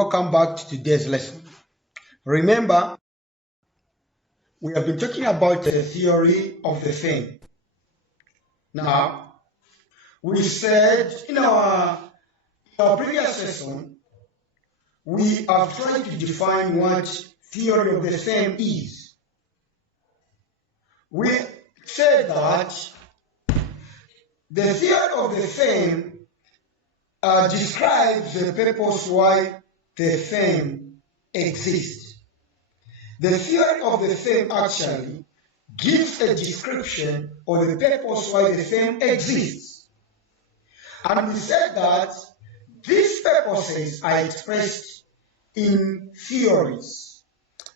welcome back to today's lesson. Remember, we have been talking about the theory of the firm. Now, we said in our previous lesson, we have tried to define what theory of the firm is. We said that the theory of the firm describes the purpose why the firm exists. The theory of the firm actually gives a description of the purpose why the firm exists. And we said that these purposes are expressed in theories,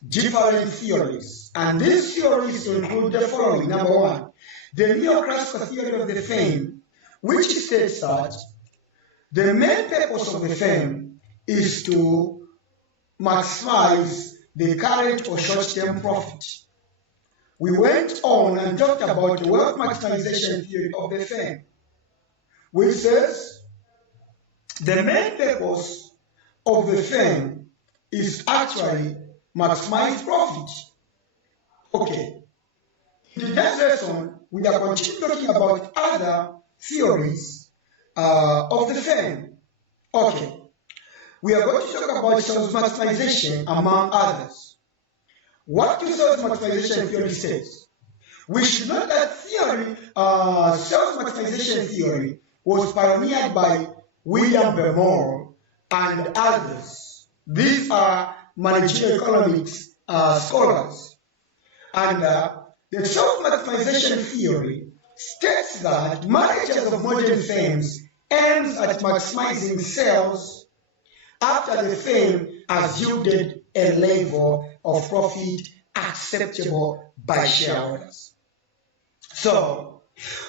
different theories. And these theories include the following. Number one, the neoclassical theory of the firm, which states that the main purpose of the firm is to maximize the current or short-term profit. We went on and talked about the wealth maximization theory of the firm, which says the main purpose of the firm is actually maximize profit. Okay. In the next lesson, we are continuing talking about other theories of the firm. Okay. We are going to talk about sales maximization among others. What do sales maximization theory says? We should know that theory, sales maximization theory, was pioneered by William Bemore and others. These are managerial economics scholars. And the sales maximization theory states that managers of modern firms aims at maximizing sales after the firm has yielded a level of profit acceptable by shareholders. So,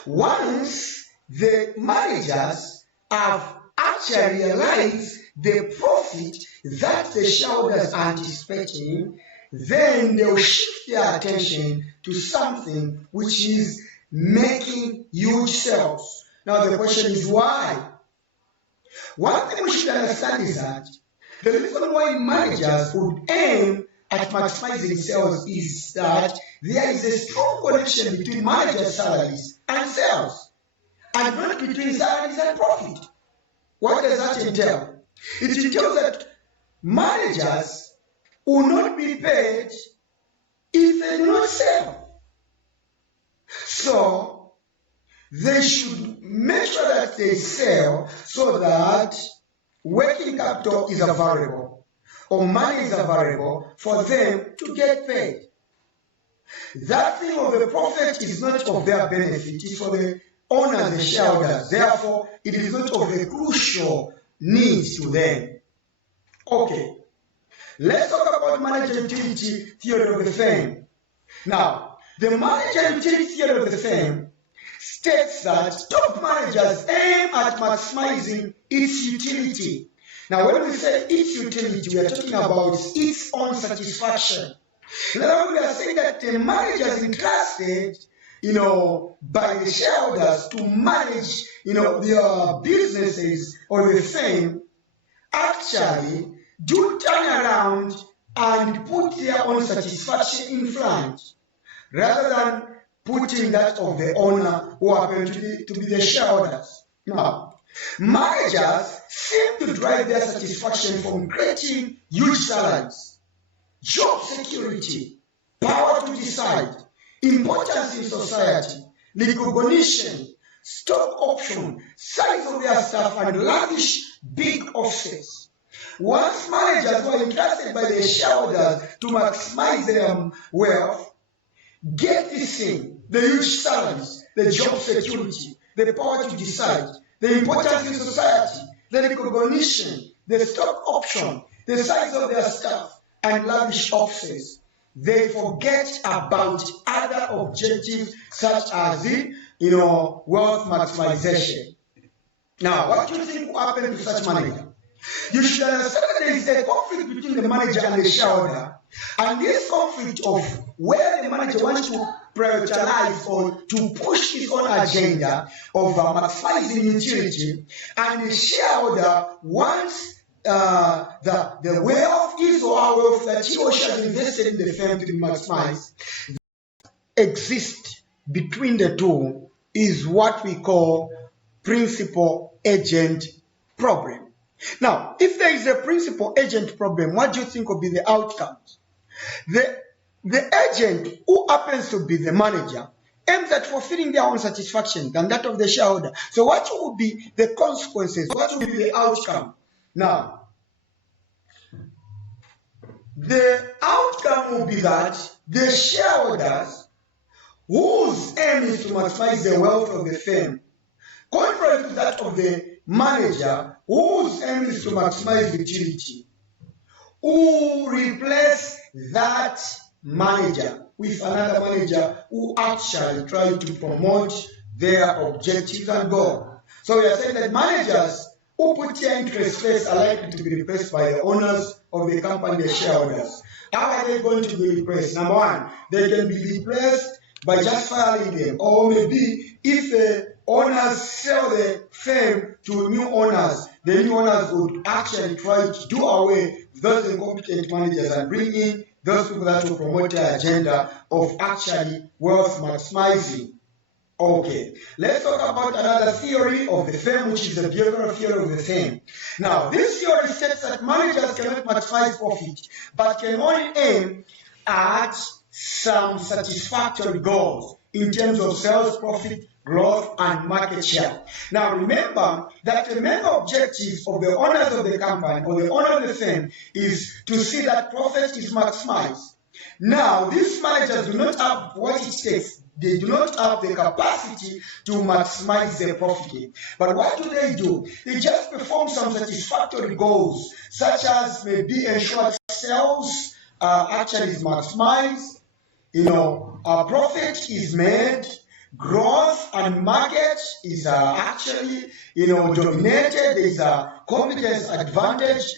once the managers have actually realized the profit that the shareholders are anticipating, then they will shift their attention to something which is making huge sales. Now the question is why? One thing we should understand is that the reason why managers would aim at maximizing sales is that there is a strong connection between manager salaries and sales, and not between salaries and profit. What does that entail? It entails that managers will not be paid if they do not sell. So, they should make sure that they sell so that working capital is available or money is available for them to get paid. That thing of the profit is not of their benefit, it is for the owners, the shareholders. Therefore, it is not of the crucial needs to them. Okay, let's talk about manager utility theory of the firm. Now, the manager utility theory of the firm states that top managers aim at maximizing its utility. Now, when we say its utility, we are talking about its own satisfaction. In other words, we are saying that the manager is entrusted, by the shareholders to manage, their businesses or the firm, actually do turn around and put their own satisfaction in front, rather than putting that of the owner who happen to be the shareholders. Now, managers seem to drive their satisfaction from creating huge salaries, job security, power to decide, importance in society, recognition, stock option, size of their staff, and lavish big offsets. Once managers who are entrusted by the shareholders to maximize their wealth get this thing, the huge salaries, the job security, the power to decide, the importance in society, the recognition, the stock option, the size of their staff, and lavish offsets, they forget about other objectives such as wealth maximization. Now, what do you think will happen to such manager? You should understand that there is a conflict between the manager and the shareholder, and this conflict of where the manager wants to prioritize or to push his own agenda of maximizing utility, and the shareholder wants the wealth, his or her wealth that he or she has invested in the firm to be maximized, exist between the two is what we call principal-agent problem. Now, if there is a principal-agent problem, what do you think will be the outcomes? The agent, who happens to be the manager, aims at fulfilling their own satisfaction than that of the shareholder. So what will be the consequences? What will be the outcome? Now, the outcome will be that the shareholders, whose aim is to maximize the wealth of the firm, contrary to that of the manager, whose aim is to maximize utility, who replace that manager with another manager who actually try to promote their objectives and goals. So we are saying that managers who put their interests first are likely to be replaced by the owners of the company, the shareholders. How are they going to be replaced? Number one, they can be replaced by just firing them, or maybe if the owners sell the firm to new owners, the new owners would actually try to do away those incompetent managers and bring in those people that will promote their agenda of actually wealth maximizing. Okay, let's talk about another theory of the firm, which is the behavioral theory of the firm. Now, this theory states that managers cannot maximize profit, but can only aim at some satisfactory goals in terms of sales, profit, growth, and market share. Now, remember that the main objective of the owners of the company or the owner of the firm is to see that profit is maximized. Now, these managers do not have what it takes. They do not have the capacity to maximize their profit. But what do? They just perform some satisfactory goals, such as maybe ensure sales actually is maximized, profit is made, growth and market is actually dominated. There is a competitive advantage,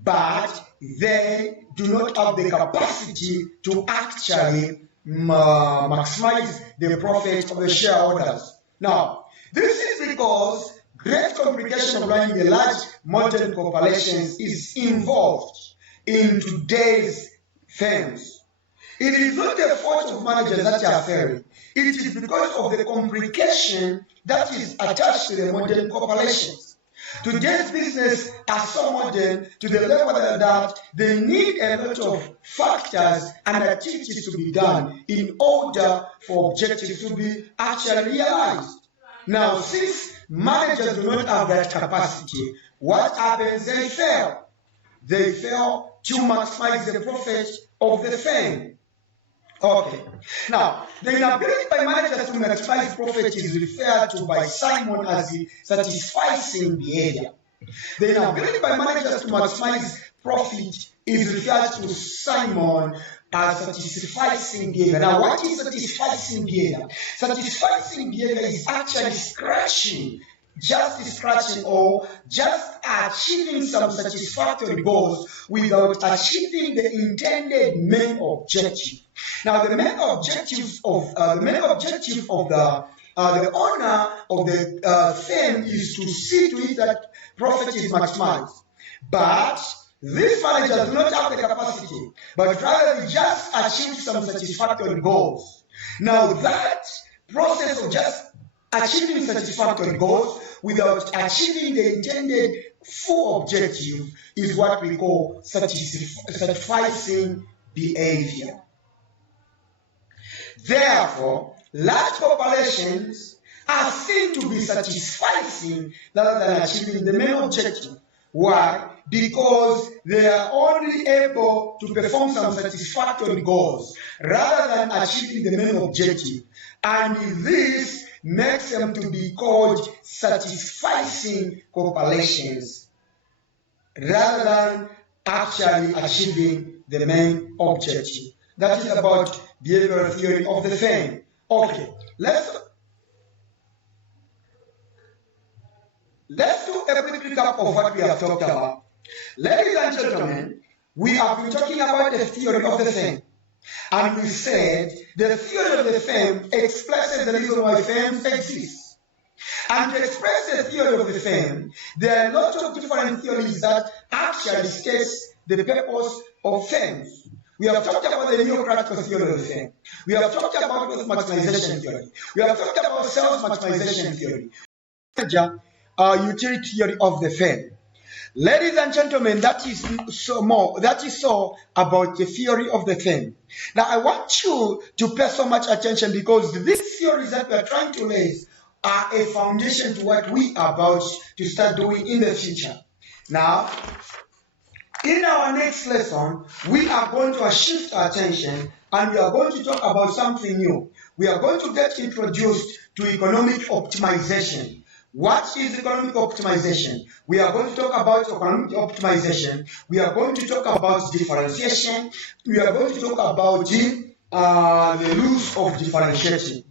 but they do not have the capacity to actually maximize the profit of the shareholders. Now, this is because great complication of running the large modern corporations is involved in today's firms. It is not the fault of managers that are failing. It is because of the complication that is attached to the modern corporations. Today's business are so modern to the level that they need a lot of factors and activities to be done in order for objectives to be actually realized. Now, since managers do not have that capacity, what happens? They fail. They fail to maximize the profit of the firm. Okay. Now, the inability by managers to maximize profit is referred to by Simon as the satisficing behavior. The inability by managers to maximize profit is referred to Simon as satisficing behavior. Now, what is satisficing behavior? Satisficing behavior is actually scratching or just achieving some satisfactory goals without achieving the intended main objective. Now, the main objective of the owner of the firm is to see to it that profit is maximized. But these managers do not have the capacity, but rather they just achieve some satisfactory goals. Now, that process of just achieving satisfactory goals without achieving the intended full objective is what we call satisficing behavior. Therefore, large corporations are seen to be satisficing rather than achieving the main objective. Why? Because they are only able to perform some satisfactory goals rather than achieving the main objective. And this makes them to be called satisficing corporations rather than actually achieving the main objective. That is about behavioral theory of the firm. Okay, let's do a quick recap of what we have talked about. Ladies and gentlemen, we have been talking about the theory of the firm. And we said the theory of the firm expresses the reason why firms exist. And to express the theory of the firm, there are lots of different theories that actually states the purpose of firms. We have talked about the neocratical theory of the firm. We have talked about growth maximization theory. We have talked about sales maximization theory. Utility theory of the firm. Ladies and gentlemen, that is so about the theory of the firm. Now I want you to pay so much attention because these theories that we are trying to raise are a foundation to what we are about to start doing in the future. Now, in our next lesson, we are going to shift our attention and we are going to talk about something new. We are going to get introduced to economic optimization. What is economic optimization? We are going to talk about economic optimization. We are going to talk about differentiation. We are going to talk about the rules of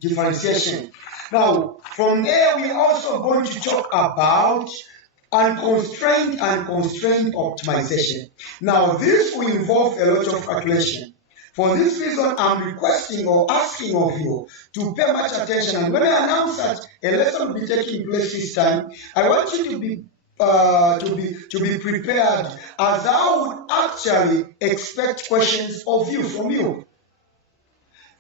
differentiation. Now, from there, we are also going to talk about unconstrained and constrained optimization. Now, this will involve a lot of calculation. For this reason, I'm requesting or asking of you to pay much attention. And when I announce that a lesson will be taking place this time, I want you to be prepared, as I would actually expect questions of you from you.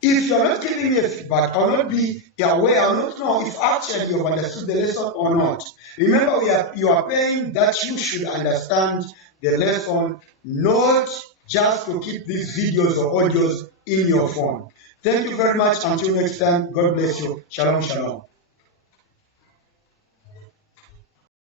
If you're not giving me a feedback, I'll not be aware, I'll not know if actually you've understood the lesson or not. Remember, you are paying that you should understand the lesson, not just to keep these videos or audios in your phone. Thank you very much. Until next time, God bless you. Shalom, shalom.